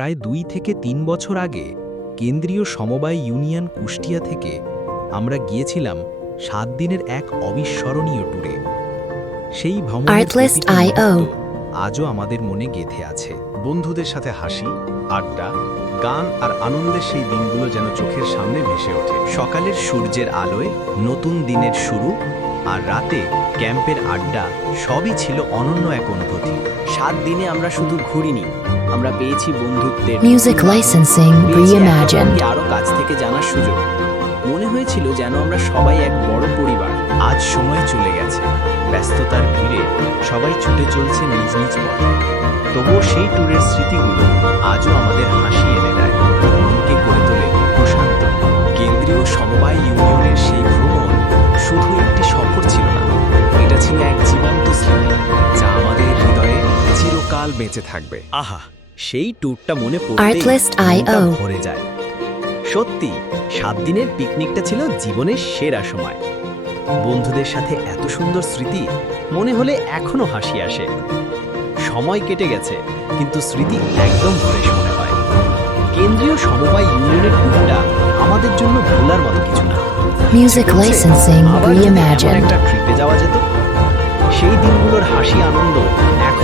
প্রায় 2 থেকে 3 বছর আগে কেন্দ্রীয় সমবায় ইউনিয়ন কুষ্টিয়া থেকে আমরা গিয়েছিলাম 7 দিনের এক অবিস্মরণীয় ট্যুরে। সেই ভ্রমণের Artlist প্রতিটি IO মুহূর্ত আজও আমাদের মনে গেঁথে আছে। বন্ধুদের সাথে হাসি, আড্ডা, গান আর আনন্দের সেই দিনগুলো যেন চোখের সামনে ভেসে ওঠে। সকালের সূর্যের আলোয় নতুন দিনের শুরু, আর রাতে ক্যাম্পের আড্ডা সবই ছিল অনন্য এক অনুভূতি। 7 দিনে আমরা শুধু ঘুরিনি, আমরা পেয়েছি বন্ধুত্বের Music licensing পেয়েছি reimagined. একে আরো কাছ থেকে জানার সুযোগ। মনে হয়েছিল যেন আমরা সবাই এক বড় পরিবার। আজ সময় চলে গেছে, ব্যস্ততার ভিড়ে সবাই ছুটে চলছে নিজ নিজ পথে। তবুও সেই ট্যুরের স্মৃতিগুলো আজও আমাদের হাসি এনে দেয়, মনকে করে তোলে প্রশান্ত। কেন্দ্রীয় সমবায় ইউনিয়নের সেই ভ্রমণ শুধু একটি সফর ছিল না, এটা ছিল এক জীবন্ত স্মৃতি যা আমাদের হৃদয়ে চিরকাল বেঁচে থাকবে। আহা, সেই ট্যুরটা মনে পড়তেই Artlist মনটা IO ভরে যায়। সত্যি 7 দিনের পিকনিকটা ছিল জীবনের সেরা সময়। বন্ধুদের সাথে এত সুন্দর স্মৃতি মনে হলে এখনো হাসি আসে। সময় কেটে গেছে, কিন্তু স্মৃতি একদম ফ্রেশ মনে হয়। কেন্দ্রীয় সমবায় ইউনিয়নের ট্যুরটা আমাদের জন্য ভোলার মতো কিছু না। Music licensing আবার যদি এমন reimagined. একটা ট্রিপে যাওয়া যেত, সেই দিনগুলোর হাসি আনন্দ এখন